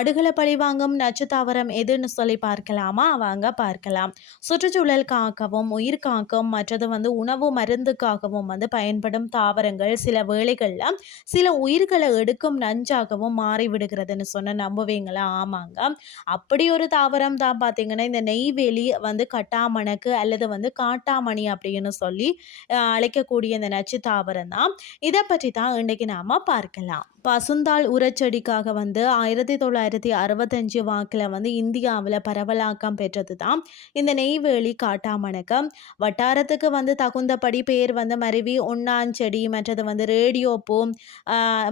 சுற்றுச்சூழலை பழிவாங்கும் நச்சு தாவரம் எதுன்னு சொல்லி பார்க்கலாமா? வாங்க பார்க்கலாம். சுற்றுச்சூழல் காக்கவும் உயிர் காக்கும் மற்றது வந்து உணவு மருந்துக்காகவும் வந்து பயன்படும் தாவரங்கள் சில வேளைகளில் சில உயிர்களை எடுக்கும் நஞ்சாகவும் மாறிவிடுகிறதுன்னு சொன்ன நம்புவீங்களா? ஆமாங்க. அப்படி ஒரு தாவரம் தான் பார்த்தீங்கன்னா இந்த நெய்வேலி வந்து கட்டாமணக்கு அல்லது வந்து காட்டாமணி அப்படின்னு சொல்லி அழைக்கக்கூடிய இந்த நச்சு தாவரம் தான். இதை பற்றி தான் இன்றைக்கு நாம் பார்க்கலாம். பசுந்தாள் உரச்செடிக்காக வந்து ஆயிரத்தி தொள்ளாயிரத்தி அறுபத்தஞ்சு வாக்கில் வந்து இந்தியாவில் பரவலாக்கம் பெற்றது தான் இந்த நெய்வேலி காட்டாமணக்கம் வட்டாரத்துக்கு வந்து தகுந்தபடி பேர் வந்து மருவி ஒன்னாஞ்செடி மற்றது வந்து ரேடியோ பூ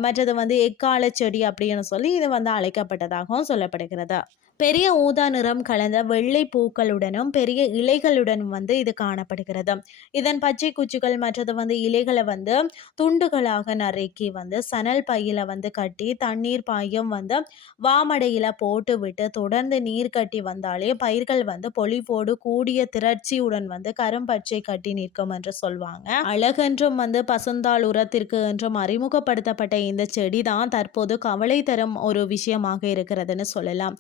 மற்றது வந்து எக்கால செடி அப்படின்னு சொல்லி இது வந்து அழைக்கப்பட்டதாகவும் சொல்லப்படுகிறது. பெரிய ஊதா நிறம் கலந்த வெள்ளை பூக்களுடனும் பெரிய இலைகளுடனும் வந்து இது காணப்படுகிறது. இதன் பச்சை குச்சிகள் மற்றது வந்து இலைகளை வந்து துண்டுகளாக நறுக்கி வந்து சணல் பையில வந்து கட்டி தண்ணீர் பாயும் வந்து வாமடையில போட்டு விட்டு தொடர்ந்து நீர் கட்டி வந்தாலே பயிர்கள் வந்து பொலிவோடு கூடிய திரட்சியுடன் வந்து கரும்பச்சை கட்டி நிற்கும் என்று சொல்வாங்க. அழகென்றும் வந்து பசுந்தாள் உரத்திற்கு என்றும் அறிமுகப்படுத்தப்பட்ட இந்த செடி தான் தற்போது கவலை தரும் ஒரு விஷயமாக இருக்கிறதுன்னு சொல்லலாம்.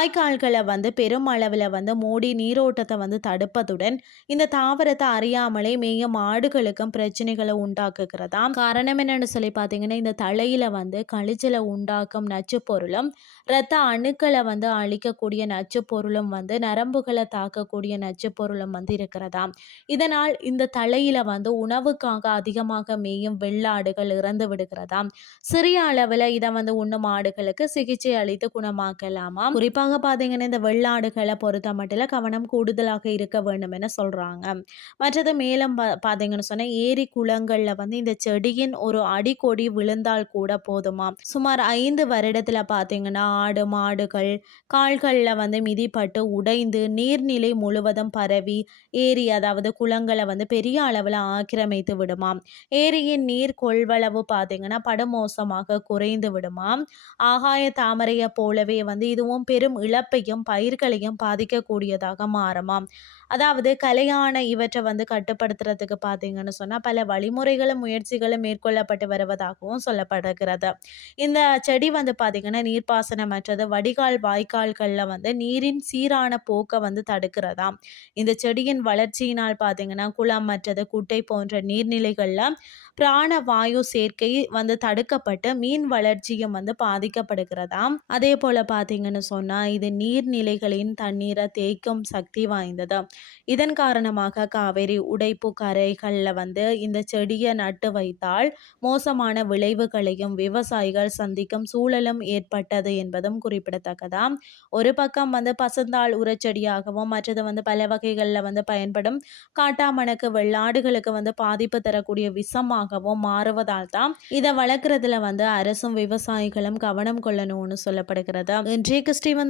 வாய்க்கால்களை வந்து பெரும் அளவில் வந்து மூடி நீரோட்டத்தை வந்து தடுப்பதுடன் இந்த தாவரத்தை அறியாமலே மேயும் மாடுகளுக்கும் பிரச்சனைகளை உண்டாக்குகிறதா? காரணம் என்னன்னு சொல்லி பார்த்தீங்கன்னா இந்த தலையில் வந்து கழிச்சலை உண்டாக்கும் நச்சு பொருளும் இரத்த அணுக்களை வந்து அழிக்கக்கூடிய நச்சு பொருளும் வந்து நரம்புகளை தாக்கக்கூடிய நச்சு பொருளும் வந்து இருக்கிறதாம் இதனால் இந்த தலையில் வந்து உணவுக்காக அதிகமாக மேயும் வெள்ளாடுகள் இறந்து விடுகிறதா? சிறிய அளவில் இதை வந்து உண்ணும் ஆடுகளுக்கு சிகிச்சை அளித்து குணமாக்கலாமா? குறிப்பாக குறிப்பாக பார்த்தீங்கன்னா இந்த வெள்ளாடுகளை பொறுத்த மட்டும் கவனம் கூடுதலாக இருக்க வேண்டும் என சொல்கிறாங்க மற்றது மேலும் பா பார்த்தீங்கன்னு சொன்னால் ஏரி குளங்களில் வந்து இந்த செடியின் ஒரு அடிக்கொடி விழுந்தால் கூட போதுமா? சுமார் ஐந்து வருடத்தில் பார்த்தீங்கன்னா ஆடு மாடுகள் கால்களில் வந்து மிதிப்பட்டு உடைந்து நீர்நிலை முழுவதும் பரவி ஏரி அதாவது குளங்களை வந்து பெரிய அளவில் ஆக்கிரமித்து விடுமாம் ஏரியின் நீர் கொள்வளவு பார்த்தீங்கன்னா படுமோசமாக குறைந்து விடுமாம் ஆகாய தாமரையை போலவே வந்து இதுவும் பெரும் இழப்பையும் பயிர்களையும் பாதிக்கக்கூடியதாக மாறுமாம். அதாவது கலையான இவற்றை வந்து கட்டுப்படுத்துறதுக்கு பார்த்தீங்கன்னு சொன்னால் பல வழிமுறைகளும் முயற்சிகளும் மேற்கொள்ளப்பட்டு வருவதாகவும் சொல்லப்படுகிறது. இந்த செடி வந்து பார்த்திங்கன்னா நீர்ப்பாசனமற்றது வடிகால் வாய்க்கால்களில் வந்து நீரின் சீரான போக்கை வந்து தடுக்கிறதாம் இந்த செடியின் வளர்ச்சியினால் பார்த்தீங்கன்னா குளம் மற்றது குட்டை போன்ற நீர்நிலைகளில் பிராண வாயு சேர்க்கை வந்து தடுக்கப்பட்டு மீன் வளர்ச்சியும் வந்து பாதிக்கப்படுகிறதாம் அதே போல் பார்த்தீங்கன்னு சொன்னால் இது நீர்நிலைகளின் தண்ணீரை தேய்க்கும் சக்தி வாய்ந்தது. இதன் காரணமாக காவேரி உடைப்பு கரைகளில் வந்து இந்த செடியை நட்டு வைத்தால் மோசமான விளைவுகளையும் விவசாயிகள் சந்திக்கும் சூழலும் ஏற்பட்டது என்பதும் குறிப்பிடத்தக்கதாம் ஒரு பக்கம் வந்து பசுந்தாள் உரச்செடியாகவும் மற்றது வந்து பல வகைகளில் வந்து பயன்படும் காட்டாமணக்கு வெள்ளாடுகளுக்கு வந்து பாதிப்பு தரக்கூடிய விஷமாகவும் மாறுவதால் தான் இதை வளர்க்குறதுல வந்து அரசும் விவசாயிகளும் கவனம் கொள்ளணும்னு சொல்லப்படுகிறது. இன்றைய கிறிஸ்டி வந்து